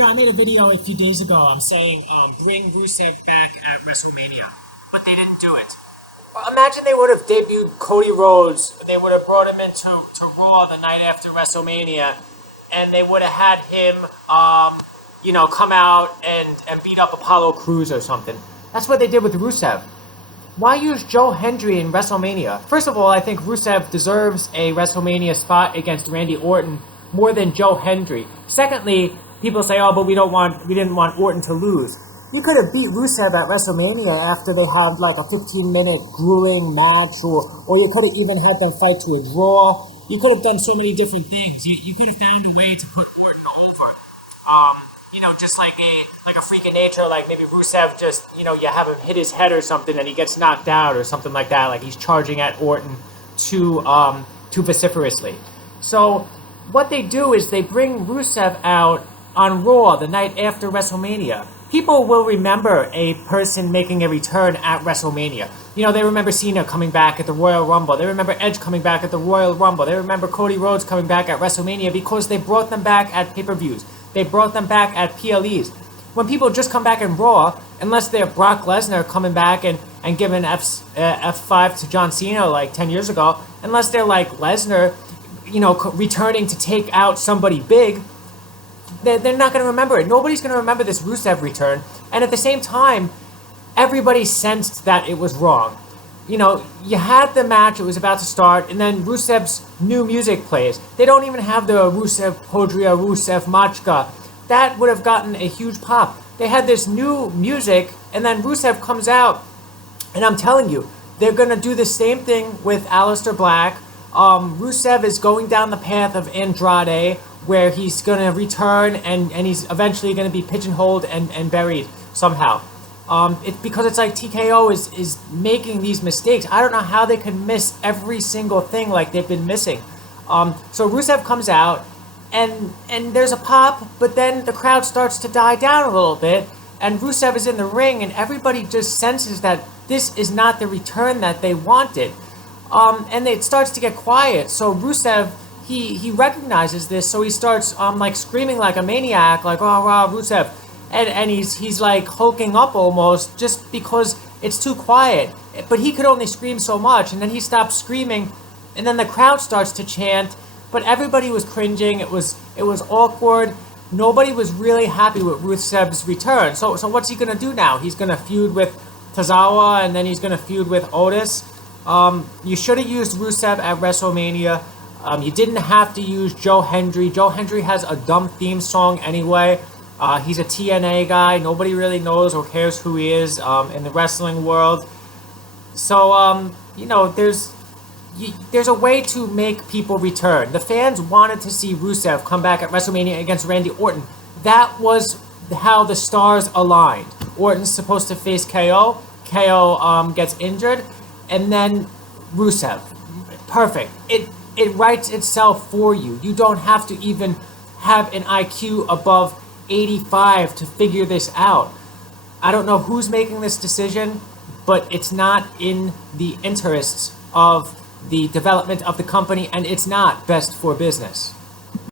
I made a video a few days ago. I'm saying bring Rusev back at WrestleMania, but they didn't do it. Well, imagine they would have debuted Cody Rhodes. They would have brought him into Raw the night after WrestleMania, and they would have had him, come out and beat up Apollo Crews or something. That's what they did with Rusev. Why use Joe Hendry in WrestleMania? First of all, I think Rusev deserves a WrestleMania spot against Randy Orton more than Joe Hendry. Secondly, people say, oh, but we didn't want Orton to lose. You could have beat Rusev at WrestleMania after they had like a 15-minute grueling match, or you could have even had them fight to a draw. You could have done so many different things. You could have found a way to put Orton over. Just like a freak of nature, like maybe Rusev just, you have him hit his head or something and he gets knocked out or something like that, like he's charging at Orton too vociferously. So what they do is they bring Rusev out on Raw the night after WrestleMania. People will remember a person making a return at WrestleMania. They remember Cena coming back at the Royal Rumble. They remember Edge coming back at the Royal Rumble. They remember Cody Rhodes coming back at WrestleMania because they brought them back at pay-per-views. They brought them back at PLEs. When people just come back in Raw, unless they're Brock Lesnar coming back and giving F5 to John Cena like 10 years ago, unless they're like Lesnar, returning to take out somebody big, they're not going to remember it. Nobody's going to remember this Rusev return. And at the same time, everybody sensed that it was wrong. You had the match, it was about to start, and then Rusev's new music plays. They don't even have the Rusev Podria, Rusev Machka. That would have gotten a huge pop. They had this new music, and then Rusev comes out, and I'm telling you, they're going to do the same thing with Aleister Black. Rusev is going down the path of Andrade, where he's going to return, and he's eventually going to be pigeonholed and buried somehow. Because it's like TKO is making these mistakes. I don't know how they could miss every single thing like they've been missing. So Rusev comes out, and there's a pop, but then the crowd starts to die down a little bit, and Rusev is in the ring, and everybody just senses that this is not the return that they wanted. And it starts to get quiet. So Rusev, he recognizes this, so he starts screaming like a maniac, like, oh, rah, Rusev. And he's like hulking up almost just because it's too quiet. But he could only scream so much, and then he stops screaming, and then the crowd starts to chant. But everybody was cringing. It was awkward. Nobody was really happy with Rusev's return. So what's he gonna do now? He's gonna feud with Tozawa, and then he's gonna feud with Otis. You should have used Rusev at WrestleMania. You didn't have to use Joe Hendry. Joe Hendry has a dumb theme song anyway. He's a TNA guy. Nobody really knows or cares who he is in the wrestling world. So, there's a way to make people return. The fans wanted to see Rusev come back at WrestleMania against Randy Orton. That was how the stars aligned. Orton's supposed to face KO. KO gets injured. And then Rusev. Perfect. It writes itself for you. You don't have to even have an IQ above 85 to figure this out. I don't know who's making this decision, but it's not in the interests of the development of the company, and it's not best for business.